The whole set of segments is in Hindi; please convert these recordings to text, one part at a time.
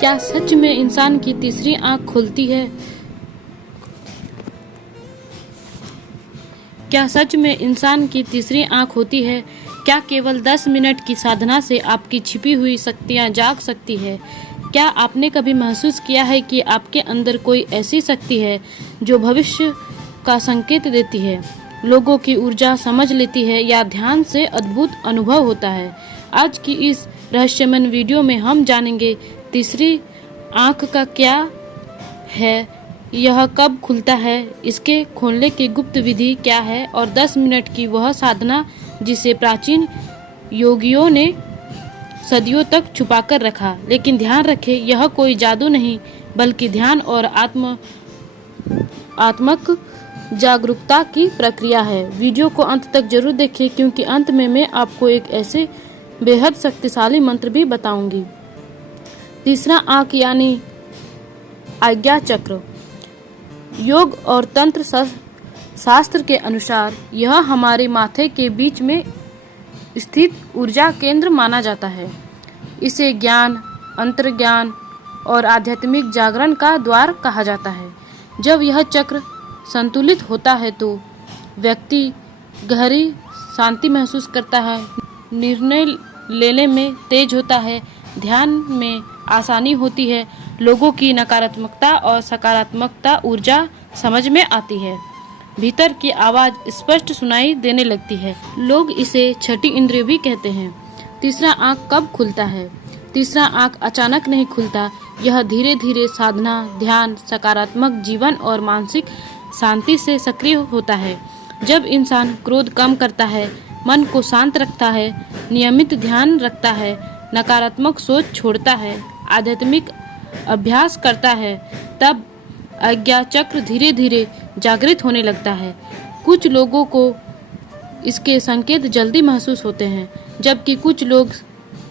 क्या सच में इंसान की तीसरी आंख खुलती है? क्या सच में इंसान की तीसरी आंख होती है? क्या केवल 10 मिनट की साधना से आपकी छिपी हुई शक्तियां जाग सकती है? क्या आपने कभी महसूस किया है कि आपके अंदर कोई ऐसी शक्ति है जो भविष्य का संकेत देती है, लोगों की ऊर्जा समझ लेती है या ध्यान से अद्भुत अनुभव होता है? आज की इस रहस्यमय वीडियो में हम जानेंगे तीसरी आंख का क्या है, यह कब खुलता है, इसके खोलने की गुप्त विधि क्या है और 10 मिनट की वह साधना जिसे प्राचीन योगियों ने सदियों तक छुपाकर रखा। लेकिन ध्यान रखें, यह कोई जादू नहीं बल्कि ध्यान और आत्मक जागरूकता की प्रक्रिया है। वीडियो को अंत तक जरूर देखें क्योंकि अंत में मैं आपको एक ऐसे बेहद शक्तिशाली मंत्र भी बताऊंगी। तीसरा आंख यानी आज्ञा चक्र। योग और तंत्र शास्त्र के अनुसार यह हमारे माथे के बीच में स्थित ऊर्जा केंद्र माना जाता है। इसे ज्ञान, अंतर्ज्ञान और आध्यात्मिक जागरण का द्वार कहा जाता है। जब यह चक्र संतुलित होता है तो व्यक्ति गहरी शांति महसूस करता है, निर्णय लेने में तेज होता है, ध्यान में आसानी होती है, लोगों की नकारात्मकता और सकारात्मकता ऊर्जा समझ में आती है, भीतर की आवाज स्पष्ट सुनाई देने लगती है। लोग इसे छठी इंद्रिय भी कहते हैं। तीसरा आंख कब खुलता है? तीसरा आंख अचानक नहीं खुलता, यह धीरे धीरे साधना, ध्यान, सकारात्मक जीवन और मानसिक शांति से सक्रिय होता है। जब इंसान क्रोध कम करता है, मन को शांत रखता है, नियमित ध्यान रखता है, नकारात्मक सोच छोड़ता है, आध्यात्मिक अभ्यास करता है, तब आज्ञा चक्र धीरे धीरे जागृत होने लगता है। कुछ लोगों को इसके संकेत जल्दी महसूस होते हैं, जबकि कुछ लोग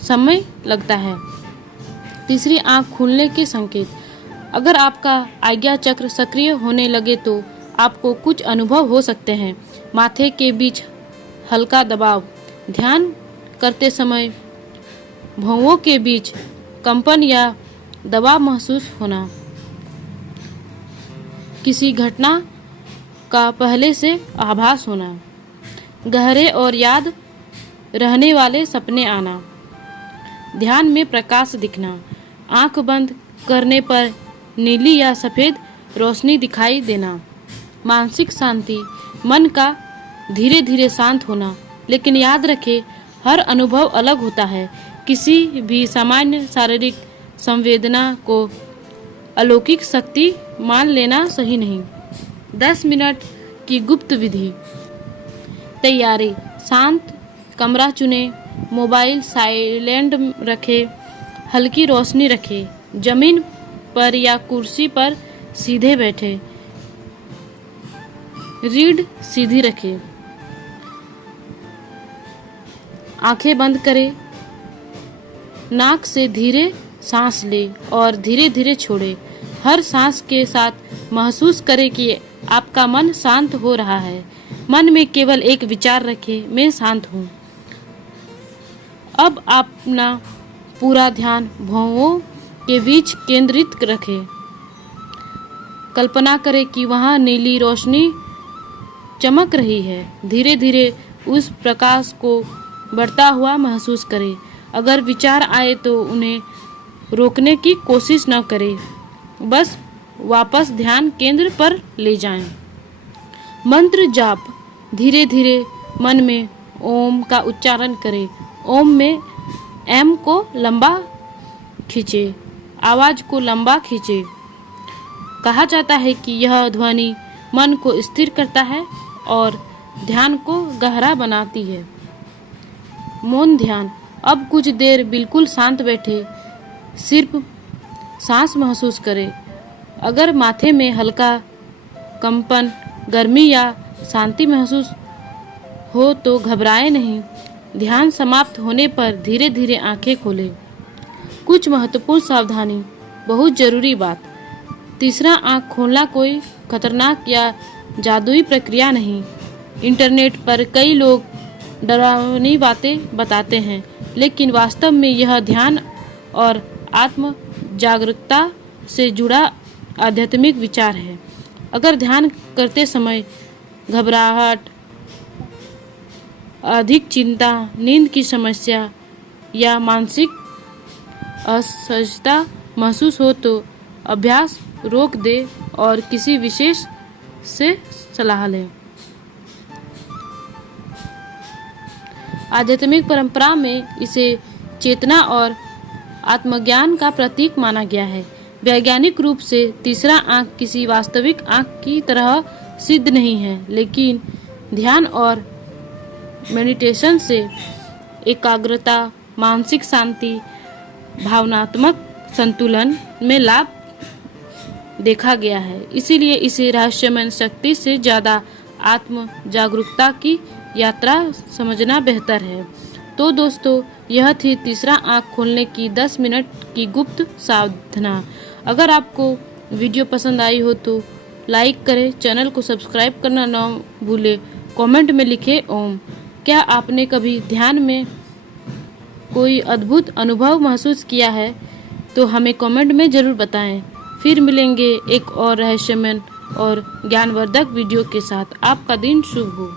समय लगता है। तीसरी आंख खुलने के संकेत। अगर आपका आज्ञा चक्र सक्रिय होने लगे तो आपको कुछ अनुभव हो सकते हैं। माथे के बीच हल्का दबाव, ध्यान करते समय भौहों के बीच कंपन या दबाव महसूस होना, किसी घटना का पहले से आभास होना, गहरे और याद रहने वाले सपने आना, ध्यान में प्रकाश दिखना, आंख बंद करने पर नीली या सफ़ेद रोशनी दिखाई देना, मानसिक शांति, मन का धीरे धीरे शांत होना। लेकिन याद रखें, हर अनुभव अलग होता है। किसी भी सामान्य शारीरिक संवेदना को अलौकिक शक्ति मान लेना सही नहीं। 10 मिनट की गुप्त विधि। तैयारी। शांत कमरा चुनें, मोबाइल साइलेंट रखें, हल्की रोशनी रखें, जमीन पर या कुर्सी पर सीधे बैठें, रीढ़ सीधी रखें, आंखें बंद करें, नाक से धीरे सांस लें और धीरे धीरे छोड़ें। हर सांस के साथ महसूस करें कि आपका मन शांत हो रहा है। मन में केवल एक विचार रखें, मैं शांत हूँ। अब अपना पूरा ध्यान भौहों के बीच केंद्रित रखें। कल्पना करें कि वहाँ नीली रोशनी चमक रही है। धीरे धीरे उस प्रकाश को बढ़ता हुआ महसूस करें। अगर विचार आए तो उन्हें रोकने की कोशिश न करें, बस वापस ध्यान केंद्र पर ले जाएं। मंत्र जाप। धीरे धीरे मन में ओम का उच्चारण करें। ओम में एम को लंबा खींचे, आवाज को लंबा खींचे। कहा जाता है कि यह ध्वनि मन को स्थिर करता है और ध्यान को गहरा बनाती है। मौन ध्यान। अब कुछ देर बिल्कुल शांत बैठे, सिर्फ सांस महसूस करें। अगर माथे में हल्का कंपन, गर्मी या शांति महसूस हो तो घबराएं नहीं। ध्यान समाप्त होने पर धीरे धीरे आंखें खोलें। कुछ महत्वपूर्ण सावधानी। बहुत जरूरी बात। तीसरा आंख खोलना कोई खतरनाक या जादुई प्रक्रिया नहीं। इंटरनेट पर कई लोग डरावनी बातें बताते हैं, लेकिन वास्तव में यह ध्यान और आत्म जागरूकता से जुड़ा आध्यात्मिक विचार है। अगर ध्यान करते समय घबराहट, अधिक चिंता, नींद की समस्या या मानसिक असहजता महसूस हो तो अभ्यास रोक दे और किसी विशेष से सलाह लें। आध्यात्मिक परंपरा में इसे चेतना और आत्मज्ञान का प्रतीक माना गया है। वैज्ञानिक रूप से तीसरा आंख किसी वास्तविक आंख की तरह सिद्ध नहीं है, लेकिन ध्यान और मेडिटेशन से एकाग्रता, मानसिक शांति, भावनात्मक संतुलन में लाभ देखा गया है। इसीलिए इसे रहस्यमय शक्ति से ज़्यादा आत्म जागरूकता की यात्रा समझना बेहतर है। तो दोस्तों, यह थी तीसरा आंख खोलने की 10 मिनट की गुप्त साधना। अगर आपको वीडियो पसंद आई हो तो लाइक करें, चैनल को सब्सक्राइब करना ना भूलें, कमेंट में लिखें ओम। क्या आपने कभी ध्यान में कोई अद्भुत अनुभव महसूस किया है? तो हमें कमेंट में ज़रूर बताएं। फिर मिलेंगे एक और रहस्यमय और ज्ञानवर्धक वीडियो के साथ। आपका दिन शुभ हो।